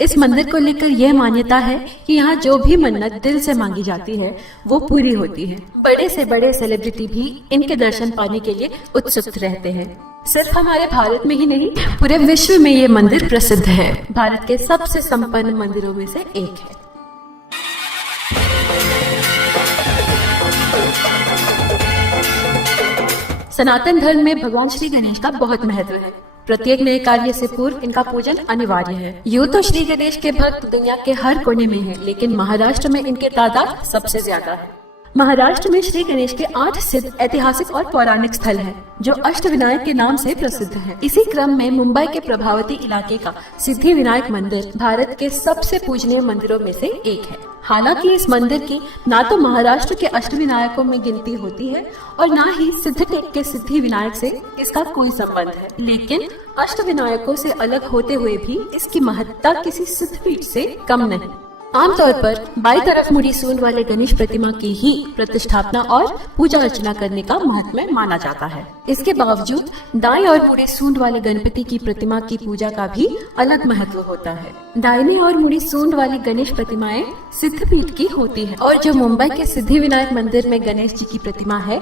इस मंदिर को लेकर यह मान्यता है कि यहाँ जो भी मन्नत दिल से मांगी जाती है वो पूरी होती है। बड़े से बड़े सेलिब्रिटी भी इनके दर्शन पाने के लिए उत्सुक रहते हैं। सिर्फ हमारे भारत में ही नहीं, पूरे विश्व में ये मंदिर प्रसिद्ध है। भारत के सबसे संपन्न मंदिरों में से एक है। सनातन धर्म में भगवान श्री गणेश का बहुत महत्व है। प्रत्येक नए कार्य से पूर्व इनका पूजन अनिवार्य है। यूँ तो श्री गणेश के भक्त दुनिया के हर कोने में हैं, लेकिन महाराष्ट्र में इनके तादाद सबसे ज्यादा है। महाराष्ट्र में श्री गणेश के 8 सिद्ध ऐतिहासिक और पौराणिक स्थल हैं, जो अष्टविनायक के नाम से प्रसिद्ध हैं। इसी क्रम में मुंबई के प्रभावती इलाके का सिद्धि विनायक मंदिर भारत के सबसे पूजनीय मंदिरों में से एक है। हालांकि इस मंदिर की ना तो महाराष्ट्र के अष्टविनायकों में गिनती होती है और ना ही सिद्धटेक के सिद्धि विनायक से इसका कोई संबंध है, लेकिन अष्टविनायकों से अलग होते हुए भी इसकी महत्ता किसी सिद्धपीठ से कम नहीं। आमतौर पर बाई तरफ मुड़ी सूंड वाले गणेश प्रतिमा की ही प्रतिष्ठापना और पूजा अर्चना करने का महत्व माना जाता है। इसके बावजूद दाएं और मुड़ी सूंड वाले गणपति की प्रतिमा की पूजा का भी अलग महत्व होता है। दाहिने और मुड़ी सूंड वाली गणेश प्रतिमाएं सिद्धपीठ की होती है और जो मुंबई के सिद्धि विनायक मंदिर में गणेश जी की प्रतिमा है,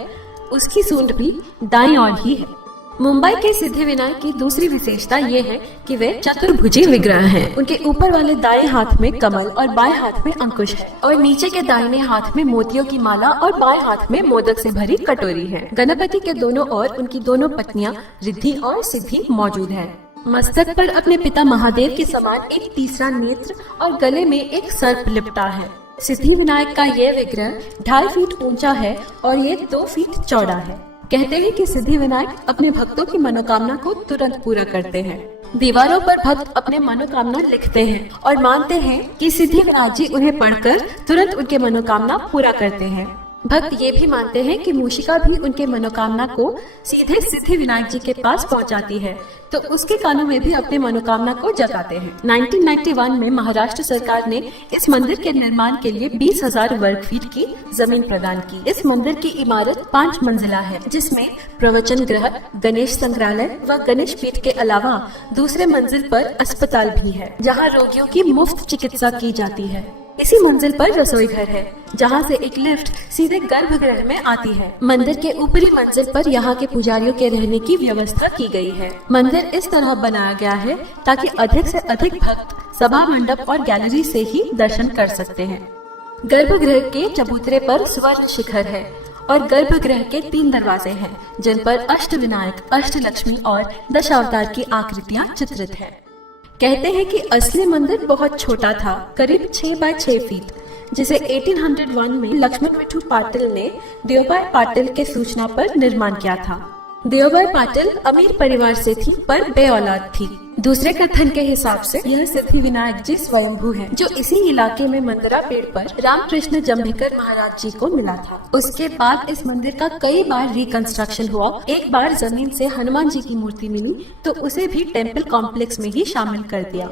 उसकी सूंड भी दाएं और ही है। मुंबई के सिद्धि विनायक की दूसरी विशेषता ये है कि वे चतुर्भुजी विग्रह हैं। उनके ऊपर वाले दाएं हाथ में कमल और बाएं हाथ में अंकुश है और नीचे के दाहिने हाथ में मोतियों की माला और बाएं हाथ में मोदक से भरी कटोरी है। गणपति के दोनों ओर उनकी दोनों पत्नियां रिद्धि और सिद्धि मौजूद है। मस्तक पर अपने पिता महादेव के समान एक तीसरा नेत्र और गले में एक सर्प लिपटा है। सिद्धि विनायक का यह विग्रह 2.5 फीट ऊंचा है और ये 2 फीट चौड़ा है। कहते हैं कि सिद्धि विनायक अपने भक्तों की मनोकामना को तुरंत पूरा करते हैं। दीवारों पर भक्त अपने मनोकामना लिखते हैं और मानते हैं कि सिद्धि विनायक जी उन्हें पढ़कर तुरंत उनके मनोकामना पूरा करते हैं। भक्त ये भी मानते हैं कि मूषिका भी उनके मनोकामना को सीधे सिद्धि विनायक जी के पास पहुंचाती है, तो उसके कानों में भी अपने मनोकामना को जगाते हैं। 1991 में महाराष्ट्र सरकार ने इस मंदिर के निर्माण के लिए 20,000 वर्ग फीट की जमीन प्रदान की। इस मंदिर की इमारत 5 मंजिला है, जिसमें प्रवचन गृह, गणेश संग्रहालय व गणेश पीठ के अलावा दूसरे मंजिल पर अस्पताल भी है, जहाँ रोगियों की मुफ्त चिकित्सा की जाती है। इसी मंजिल पर रसोई घर है, जहाँ से एक लिफ्ट सीधे गर्भगृह में आती है। मंदिर के ऊपरी मंजिल पर यहाँ के पुजारियों के रहने की व्यवस्था की गई है। मंदिर इस तरह बनाया गया है ताकि अधिक से अधिक भक्त सभा मंडप और गैलरी से ही दर्शन कर सकते हैं। गर्भगृह के चबूतरे पर स्वर्ण शिखर है और गर्भगृह के 3 दरवाजे हैं, जिन पर अष्टविनायक, अष्टलक्ष्मी और दशावतार की आकृतियाँ चित्रित है। कहते हैं कि असली मंदिर बहुत छोटा था, करीब 6 बाय 6 फीट, जिसे 1801 में लक्ष्मण विठू पाटिल ने देवबाई पाटिल के सूचना पर निर्माण किया था। देवबाई पाटिल अमीर परिवार से थी पर बेऔलाद थी। दूसरे कथन के हिसाब से यह सिद्धि विनायक जी स्वयंभू हैं, जो इसी इलाके में मंदरा पेड़ पर रामकृष्ण जंभिकर महाराज जी को मिला था। उसके बाद इस मंदिर का कई बार रिकंस्ट्रक्शन हुआ। एक बार जमीन से हनुमान जी की मूर्ति मिली तो उसे भी टेम्पल कॉम्प्लेक्स में ही शामिल कर दिया।